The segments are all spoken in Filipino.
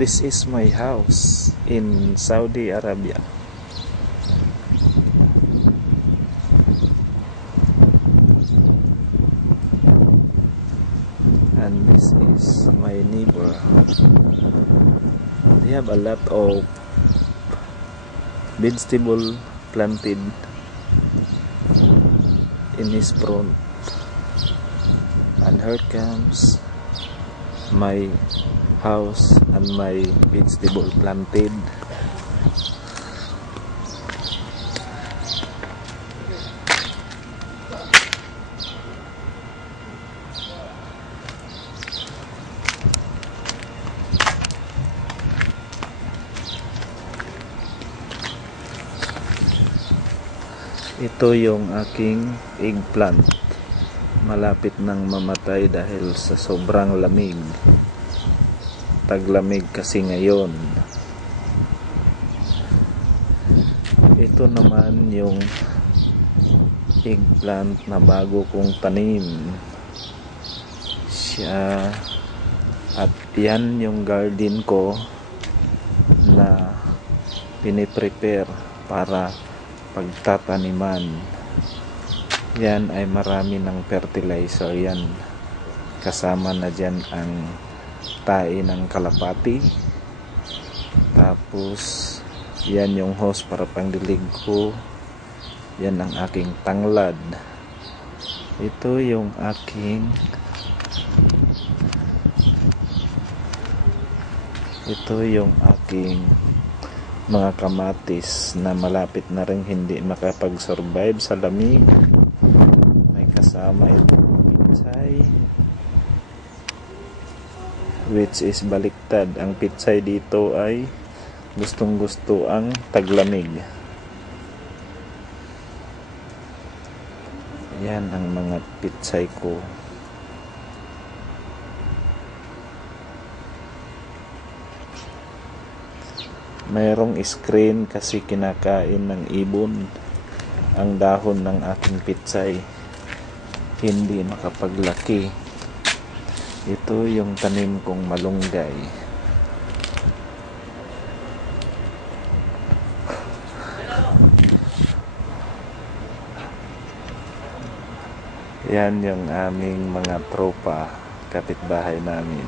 This is my house in Saudi Arabia. And this is my neighbor. They have a lot of vegetable planted in his front. And here comes my house and my vegetable planted. Ito yung aking eggplant. Malapit nang mamatay dahil sa sobrang lamig. Taglamig kasi ngayon. Ito naman yung eggplant na bago kong tanim. Siya. At yan yung garden ko na piniprepare para pagtataniman. Yan ay marami ng fertilizer yan. Kasama na dyan ang tae ng kalapati. Tapos yan yung hose para pangdilig ko. Yan ang aking tanglad. Ito yung aking mga kamatis na malapit na rin hindi makapag-survive sa lamig. May kasama itong pitsay, which is baliktad. Ang pitsay dito ay gustong gusto ang taglamig. Yan ang mga pitsay ko. Mayroong screen kasi kinakain ng ibon ang dahon ng aking pitsay. Hindi makapaglaki. Ito yung tanim kong malunggay. Yan yung aming mga tropa, kapitbahay namin.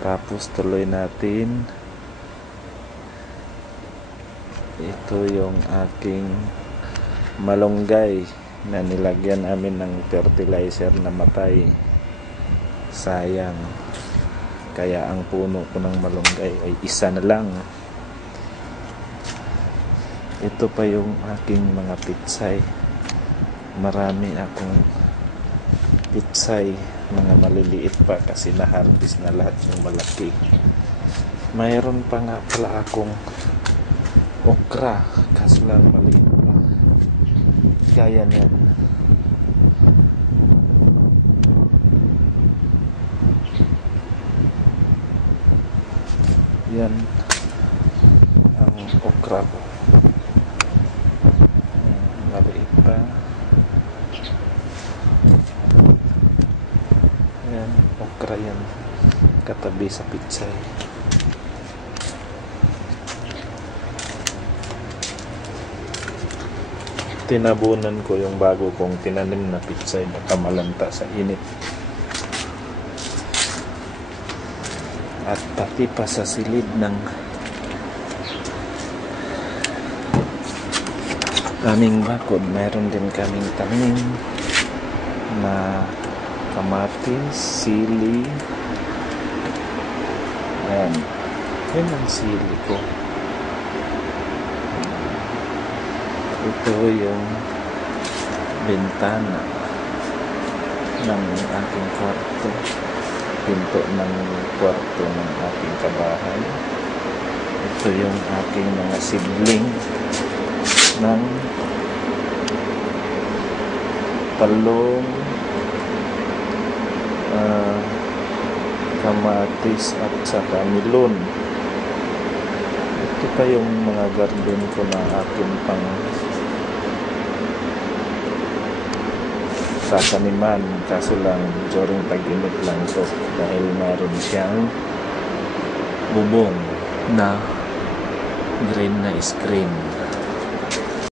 Tapos tuloy natin. Ito yung aking malunggay na nilagyan namin ng fertilizer na matay. Sayang. Kaya ang puno ko ng malunggay ay isa na lang. Ito pa yung aking mga pitsay. Marami akong pitsay. Mga maliliit pa kasi na-harvest na lahat yung malaki. Mayroon pa nga pala akong okra, kaso lang maliit pa. Kaya niyan. Yan ang okra ko. Maliit pa. Yan, okra yan. Katabi sa pitsay. Tinabunan ko yung bago kong tinanim na pitsay. Baka malanta sa init. At pati pa sa silid ng aming bakod, mayroon din kaming tanim na kamatis, sili. Yan. Yan ang sili ko. Ito yung bintana ng aking kwarto. Pinto ng kwarto ng aking kabahay. Ito yung aking mga sibling ng talong, kamatis at saka melon. Ito pa yung mga garden ko na akin pang sa taniman, kaso lang during tag-init lang to dahil meron siyang bubong na green na screen.